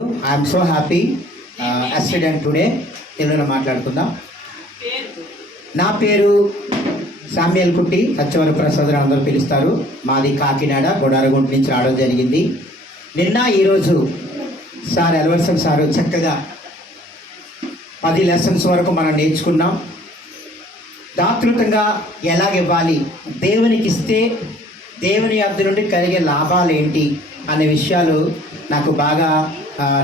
I'm so happy accident today తెలుగులో మాట్లాడుకుందాం. నా పేరు సామ్యల్ కుట్టి సత్యవర ప్రసాద్ అందరూ పిలుస్తారు. మాది కాకినాడ గొడారగుంట నుంచి రావడం జరిగింది. నిన్న ఈరోజు సార్ ఎల్వర్సన్ సారు చక్కగా 10 లెసన్స్ వరకు మనం నేర్చుకున్నాం. దాతృతంగా ఎలాగివ్వాలి, దేవునికి ఇస్తే దేవుని యొద్ద నుండి కలిగే లాభాలు ఏంటి అనే విషయాలు నాకు బాగా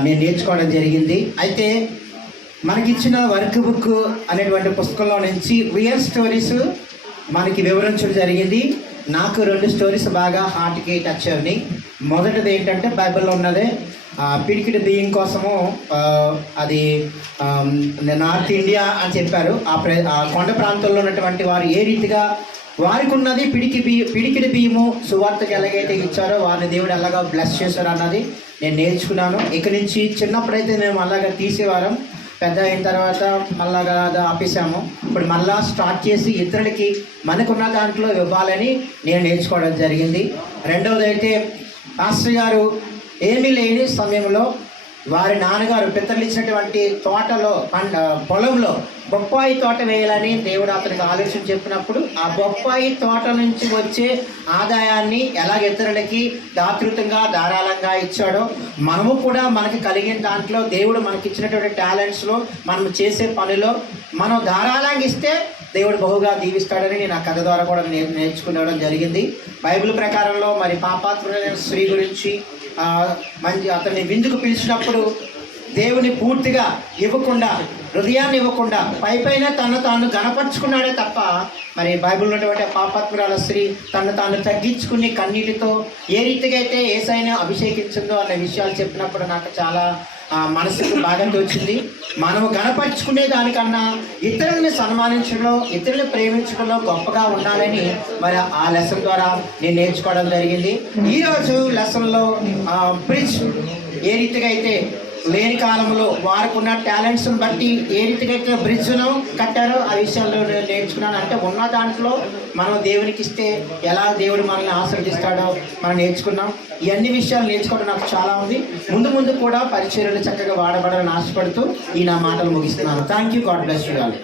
నేను నేర్చుకోవడం జరిగింది. అయితే మనకిచ్చిన వర్క్ బుక్ అనేటువంటి పుస్తకంలో నుంచి రియల్ స్టోరీస్ మనకి వివరించడం జరిగింది. నాకు 2 స్టోరీస్ బాగా హార్ట్కి టచ్ అయినాయి. మొదటిది ఏంటంటే బైబిల్లో ఉన్నదే పిడికిడి బియ్యం కోసము అది నార్త్ ఇండియా అని చెప్పారు. ఆ కొండ ప్రాంతంలో ఉన్నటువంటి వారు ఏ రీతిగా వారికి ఉన్నది పిడికిడి బియ్యము సువార్తకి ఎలాగైతే ఇచ్చారో వారిని దేవుడు ఎలాగో బ్లెస్ చేశారు అన్నది నేను నేర్చుకున్నాను. ఇక నుంచి చిన్నప్పుడైతే మేము అలాగా తీసేవారం, పెద్ద అయిన తర్వాత మళ్ళాగా ఆపేసాము. ఇప్పుడు మళ్ళా స్టార్ట్ చేసి ఇతరులకి మనకున్న దాంట్లో ఇవ్వాలని నేను నేర్చుకోవడం జరిగింది. రెండవది అయితే పాస్టర్ గారు ఏమీ లేని సమయంలో వారి నాన్నగారు పితరులు ఇచ్చినటువంటి తోటలో పొలంలో బొప్పాయి తోట వేయాలని దేవుడు అతనికి ఆలోచన చెప్పినప్పుడు ఆ బొప్పాయి తోట నుంచి వచ్చే ఆదాయాన్ని ఎలాగ ఇతరులకి దాతృతంగా ధారాళంగా ఇచ్చాడో మనము కూడా మనకి కలిగిన దాంట్లో దేవుడు మనకి ఇచ్చినటువంటి టాలెంట్స్లో మనం చేసే పనిలో మనం ధారాళంగా ఇస్తే దేవుడు బహుగా దీవిస్తాడని నేను ఆ కథ ద్వారా కూడా నేర్చుకునడం జరిగింది. బైబిల్ ప్రకారంలో మరి పాపాత్ములైన స్త్రీ గురించి మంచి అతన్ని విందుకు పిలిచినప్పుడు దేవుని పూర్తిగా ఇవ్వకుండా, హృదయాన్ని ఇవ్వకుండా పైపైన తను తాను గనపరుచుకున్నాడే తప్ప మరి బైబిల్ ఉన్నటువంటి పాపాత్మురాల స్త్రీ తను తాను తగ్గించుకుని కన్నీటితో ఏ రీతిగా అయితే యేసయ్యను అభిషేకించిందో అనే విషయాలు చెప్పినప్పుడు నాకు చాలా మనసుకు బాగా తోచింది. మనము గనపరుచుకునే దానికన్నా ఇతరుల్ని సన్మానించడంలో, ఇతరుల్ని ప్రేమించడంలో గొప్పగా ఉండాలని మరి ఆ లెసన్ ద్వారా నేను నేర్చుకోవడం జరిగింది. ఈరోజు లెసన్లో బ్రిడ్జ్ ఏ రీతిగా అయితే లేని కాలంలో వారికి ఉన్న టాలెంట్స్ని బట్టి ఏ రీతిగా అయితే బ్రిడ్జ్ను కట్టారో ఆ విషయాల్లో నేను నేర్చుకున్నాను. అంటే ఉన్న దాంట్లో మనం దేవునికి ఇస్తే ఎలా దేవుడు మనల్ని ఆశీర్వదిస్తాడో మనం నేర్చుకున్నాం. ఈ అన్ని విషయాలు నేర్చుకోవడం నాకు చాలా ఉంది. ముందు కూడా పరిచర్యలు చక్కగా వాడబడాలని ఆశపడుతూ ఈ నా మాటలు ముగిస్తున్నాను. Thank you. God bless you all.